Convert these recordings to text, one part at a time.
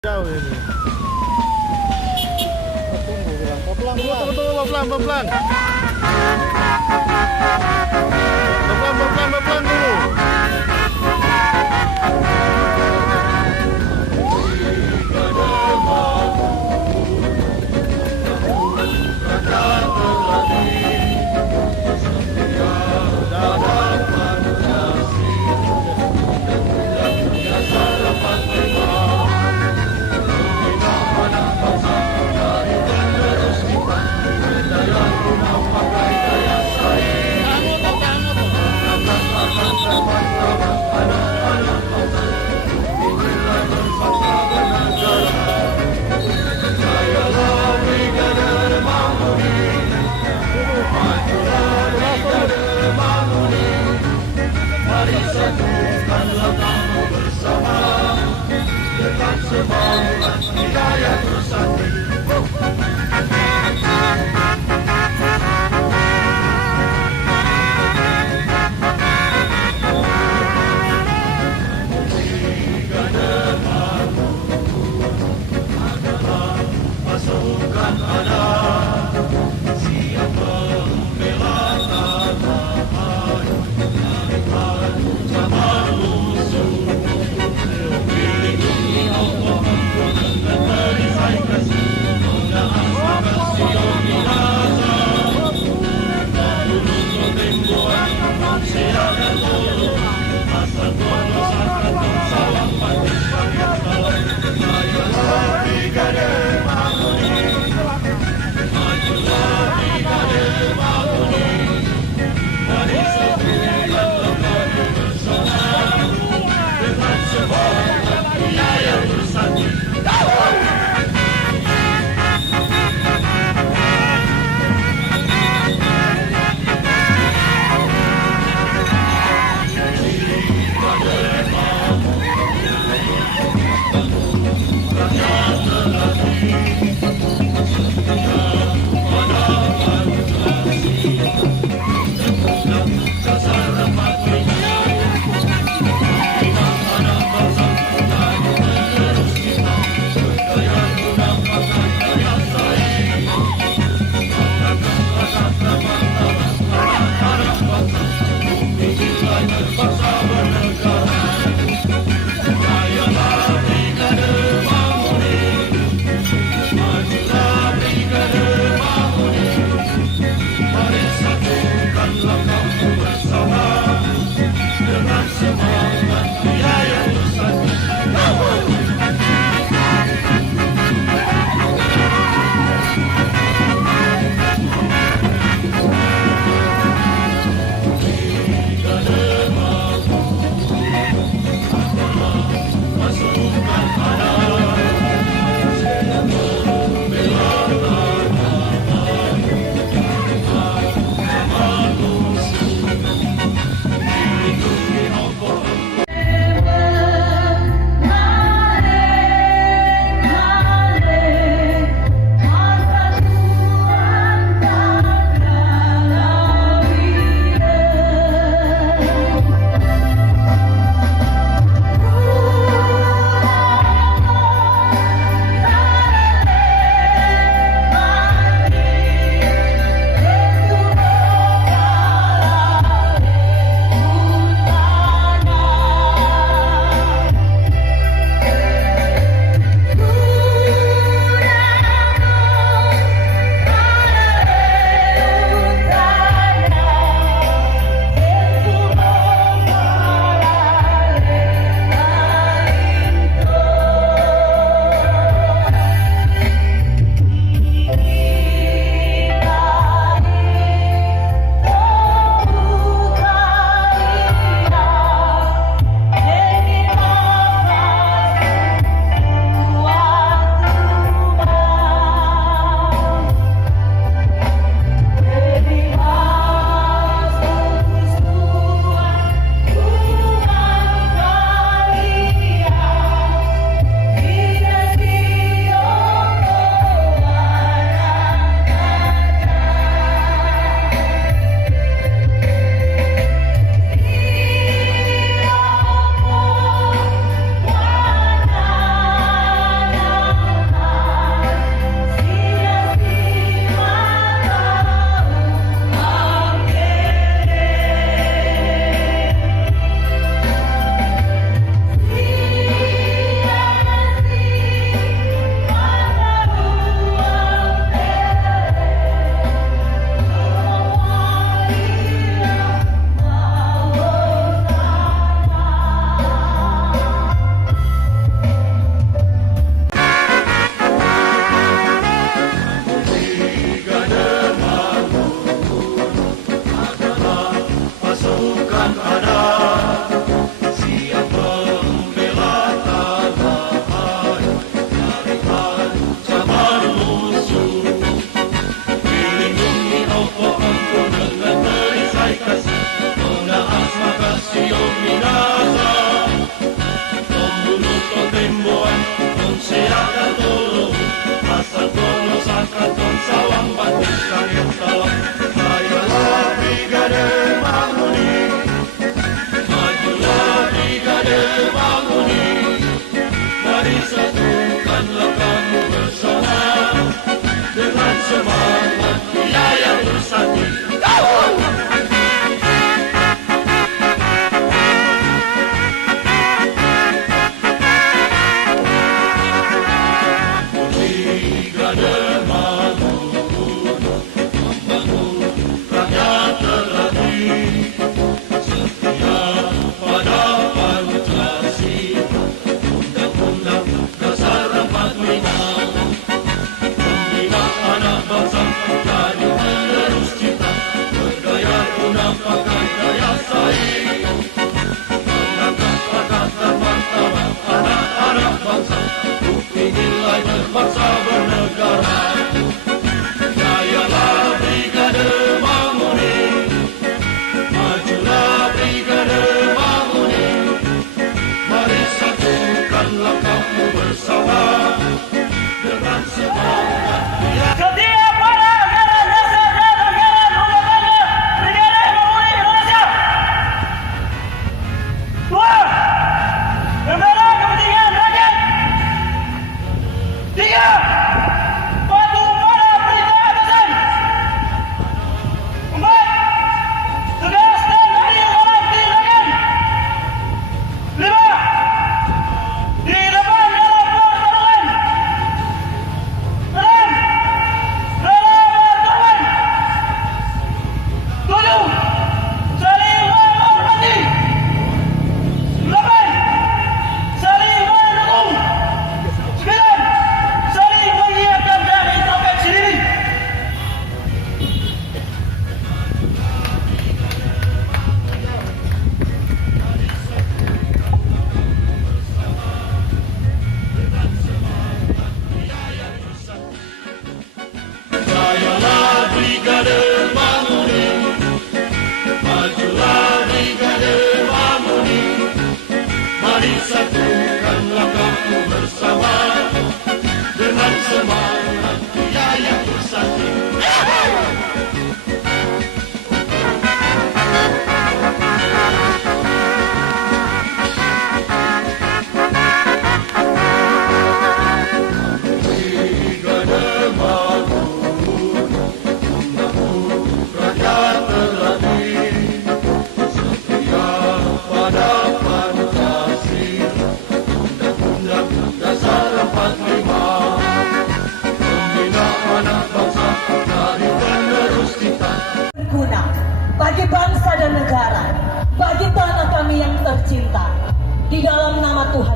Jauh ini. Tunggu, Tunggu, pelan-pelan dulu.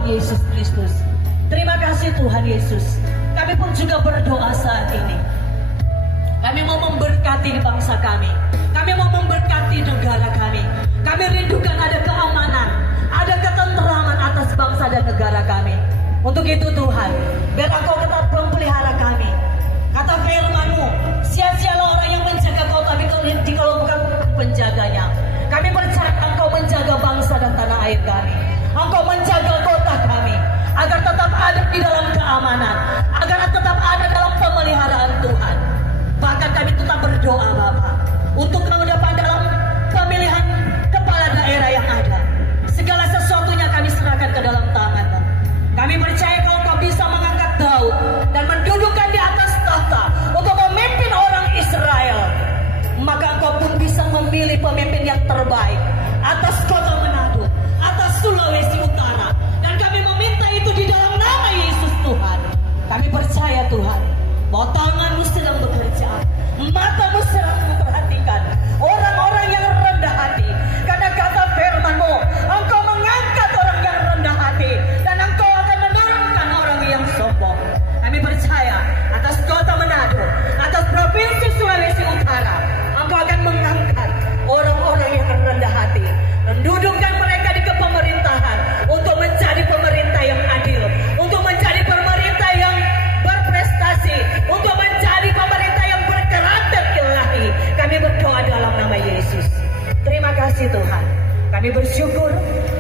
Yesus Kristus. Terima kasih Tuhan Yesus. Kami pun juga berdoa saat ini. Kami mau memberkati bangsa kami. Kami mau memberkati negara kami. Kami rindukan ada keamanan, ada ketenteraman atas bangsa dan negara kami. Untuk itu Tuhan, biar Engkau tetap memelihara kami. Kata firman-Mu, sia-sialah orang yang menjaga kota kalau bukan penjaganya. Kami percaya Engkau menjaga bangsa dan tanah air kami. Engkau menjaga kota kami agar tetap ada di dalam keamanan, agar tetap ada dalam pemeliharaan Tuhan. Bahkan kami tetap berdoa Bapa untuk tahun depan dalam pemilihan kepala daerah yang ada. Segala sesuatunya kami serahkan ke dalam tangan-Mu. Kami percaya kalau Engkau bisa mengangkat Daud dan mendudukkan di atas tahta untuk memimpin orang Israel, maka Engkau pun bisa memilih pemimpin yang terbaik atas Kota Manado, atas Sulawesi Utara. Dan kami meminta itu di dalam nama Yesus Tuhan. Kami percaya Tuhan bahwa tangan-Mu sedang bekerja, mata-Mu sedang memperhatikan orang-orang yang rendah hati. Karena kata firman-Mu, Engkau mengangkat orang yang rendah hati dan Engkau akan menurunkan orang yang sombong. Kami percaya atas Kota Manado, atas Provinsi Sulawesi Utara, Engkau akan mengangkat orang-orang yang rendah hati, mendudukkan mereka di kepemerintahan untuk menjadi pemerintah yang adil, untuk menjadi pemerintah yang berprestasi, untuk menjadi pemerintah yang berkarakter ilahi. Kami berdoa dalam nama Yesus. Terima kasih Tuhan. Kami bersyukur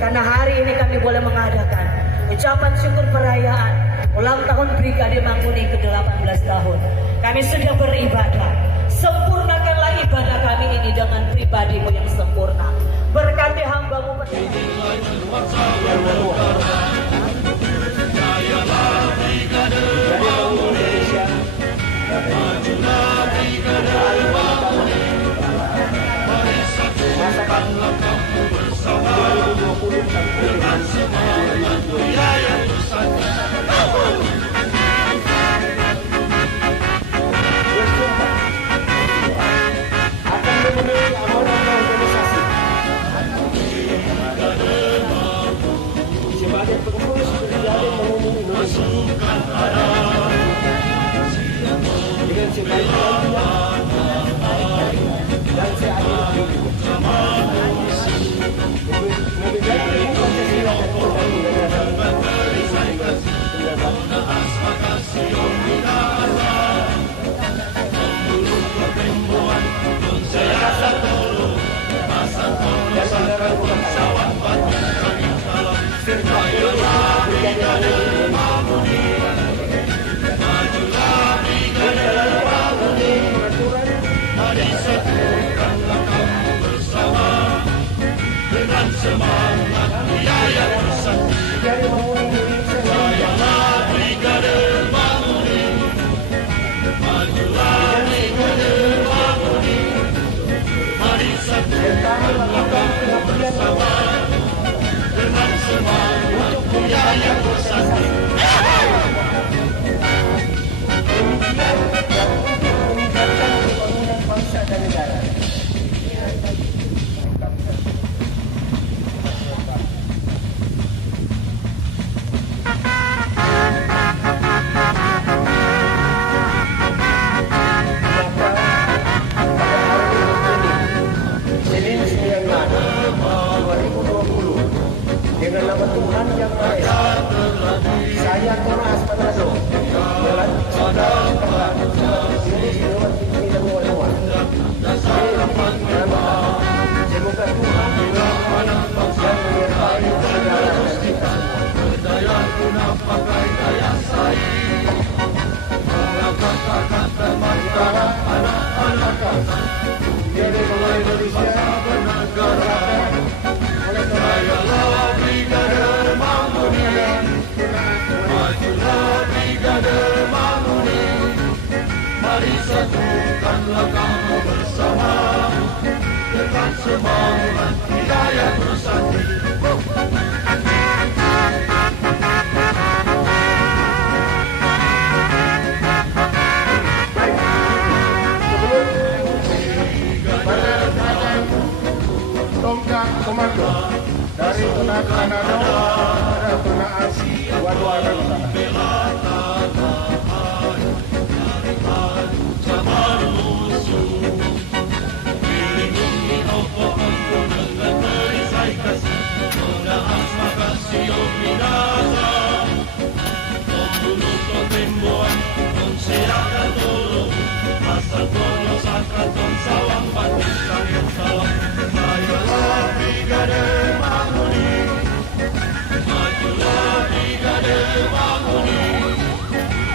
karena hari ini kami boleh mengadakan ucapan syukur perayaan ulang tahun Brigade Manguni ke-18 tahun. Kami sudah beribadah. Sempurnakanlah ibadah kami ini dengan pribadi-Mu yang sempurna. Berkati hamba-Mu. sebagai pengurus Brigade Manguni Indonesia dengan sebaik-baiknya dan seadil-adilnya memegangkan Pancasila dan undang-undang Semangat biaya bersatu, jayalah Brigade Manguni, majulah Brigade Manguni, mari satukan langkah bersama, dengan semangat biaya bersatu. Pembangunan bangsa dan negara. Dengan nama Tuhan yang Maha Esa, saya Tonaas Manado melantik saudara setempat ini Dewan Tinggi dan Wali-Wali. Semoga Tuhan yang menyertai saudara dan kita Berdaya guna pakai daya saing, kata-kata mantara anak-anak Brigade Manguni Indonesia bernegara. Jayalah Brigade Manguni, majulah Brigade Manguni, mari satukanlah kamu bersama, dengan semangat hidayah bersatu. Tongkat Komando dari Tonaas Manado, ada Tonaas asal kolosan kanton sawang batu kalian salam. Ayolah Brigade Manguni, majulah Brigade Manguni,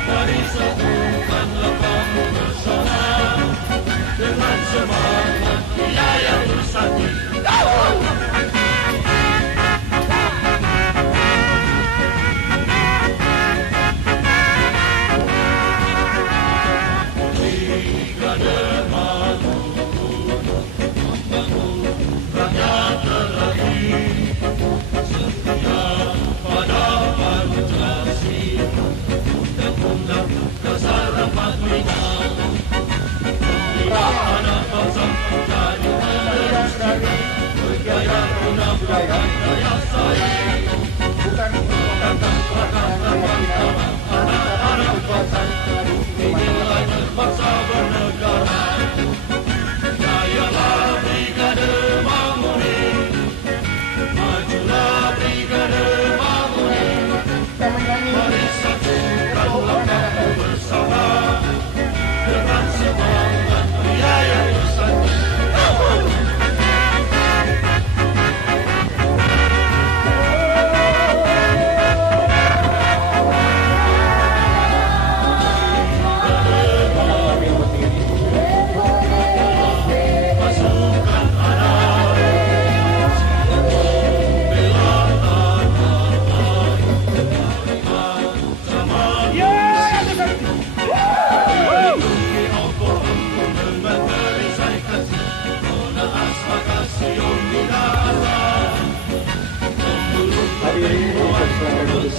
mari satukanlah kamu bersama dengan semangat wilayah bersatu. Brigade Manguni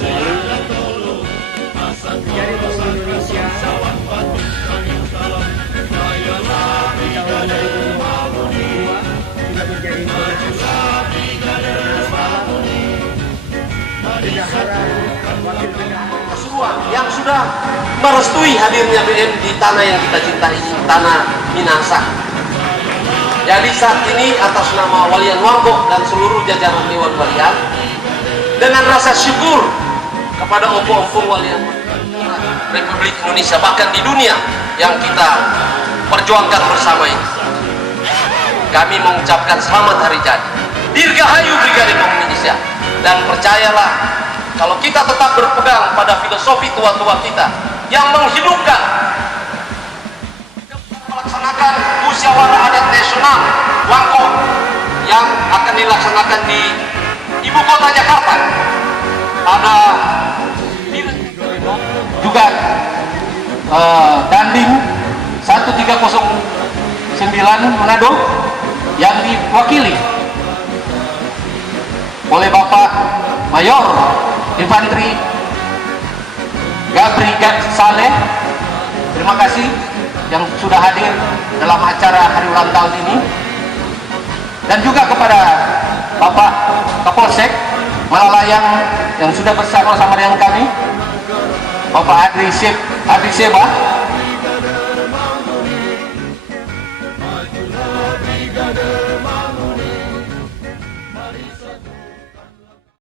Indonesia tahun 2022 juga menjadi bendahara wakil bendahara yang sudah merestui hadirnya BM di tanah yang kita cintai ini, tanah Minahasa. Jadi saat ini atas nama Walian Wangko dan seluruh jajaran Dewan Walian, dengan rasa syukur kepada opo-opo walian Republik Indonesia, bahkan di dunia yang kita perjuangkan bersama ini, kami mengucapkan selamat hari jadi, dirgahayu Brigade Manguni Indonesia. Dan percayalah, kalau kita tetap berpegang pada filosofi tua-tua kita yang menghidupkan melaksanakan musyawarah adat nasional Wangko yang akan dilaksanakan di Ibu Kota Jakarta pada juga Danding 1309 Manado yang diwakili oleh Bapak Mayor Infanteri Gabri Saleh. Terima kasih yang sudah hadir dalam acara hari ulang tahun ini, dan juga kepada Bapak Kapolsek Malalayang yang sudah bersama-sama dengan kami, Bapak Adri Seba